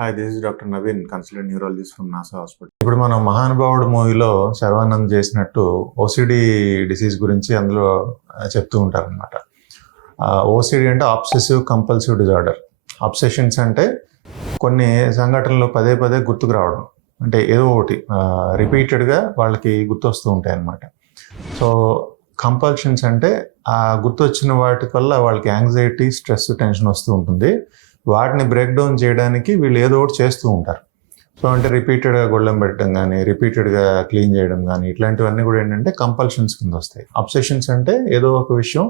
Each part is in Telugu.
Hi, this is doctor Naveen, consultant neurologist from NASA hospital. ఇప్పుడు మనం మహానుభావుడు మూవీలో శర్వానంద్ చేసినట్టు ఓసిడి డిసీజ్ గురించి అందులో చెప్తూ ఉంటారనమాట. ఓసిడి అంటే ఆబ్సెసివ్ కంపల్సివ్ డిజార్డర్. అబ్సెషన్స్ అంటే కొన్ని సంఘటనలు పదే పదే గుర్తుకు రావడం, అంటే ఏదో ఒకటి రిపీటెడ్గా వాళ్ళకి గుర్తొస్తూ ఉంటాయి అన్నమాట. సో కంపల్షన్స్ అంటే ఆ గుర్తొచ్చిన వాటి వల్ల వాళ్ళకి యాంగ్జైటీ, స్ట్రెస్, టెన్షన్ వస్తూ ఉంటుంది. వాటిని బ్రేక్ డౌన్ చేయడానికి వీళ్ళు ఏదో ఒకటి చేస్తూ ఉంటారు. సో అంటే రిపీటెడ్గా గొళ్ళెం పెట్టడం కానీ, రిపీటెడ్గా క్లీన్ చేయడం కానీ, ఇట్లాంటివన్నీ కూడా ఏంటంటే కంపల్షన్స్ కింద వస్తాయి. అబ్సెషన్స్ అంటే ఏదో ఒక విషయం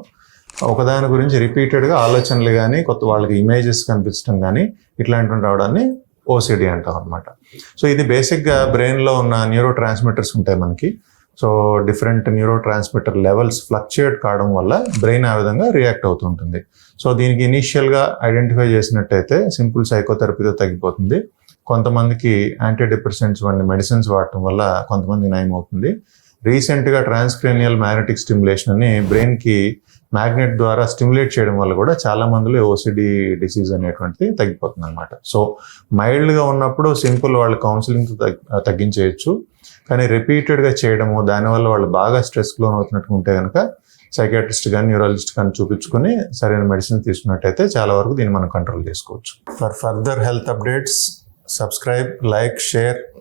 ఒకదాని గురించి రిపీటెడ్గా ఆలోచనలు కానీ, కొత్త వాళ్ళకి ఇమేజెస్ కనిపించడం కానీ, ఇట్లాంటివి రావడాన్ని ఓసిడి అంటాం అనమాట. సో ఇది బేసిక్గా బ్రెయిన్లో ఉన్న న్యూరో ట్రాన్స్మిటర్స్ ఉంటాయి మనకి. So different neuro transmitter levels fluctuate కావడం వల్ల బ్రెయిన్ ఆ విధంగా రియాక్ట్ అవుతుంటుంది. సో దీనికి ఇనీషియల్గా ఐడెంటిఫై చేసినట్టయితే సింపుల్ సైకోథెరపీతో తగ్గిపోతుంది. కొంతమందికి యాంటీ డిప్రెసెంట్స్ వంటి మెడిసిన్స్ వాడటం వల్ల కొంతమంది నయం అవుతుంది. రీసెంట్గా ట్రాన్స్క్రేనియల్ మ్యాగ్నెటిక్ స్టిమ్యులేషన్ అని బ్రెయిన్కి మ్యాగ్నెట్ ద్వారా స్టిమ్యులేట్ చేయడం వల్ల కూడా చాలా మందిలో ఓసిడి డిసీజ్ అనేటువంటిది తగ్గిపోతుంది అనమాట. సో మైల్డ్గా ఉన్నప్పుడు సింపుల్ వాళ్ళు కౌన్సిలింగ్తో తగ్గించేయచ్చు. కానీ రిపీటెడ్గా చేయడము, దానివల్ల వాళ్ళు బాగా స్ట్రెస్కి లోన్ అవుతున్నట్టు ఉంటే కనుక సైకియాట్రిస్ట్ కానీ న్యూరాలజిస్ట్ కానీ చూపించుకొని సరైన మెడిసిన్ తీసుకున్నట్టయితే చాలా వరకు దీన్ని మనం కంట్రోల్ చేసుకోవచ్చు. For further health updates, subscribe, like, share.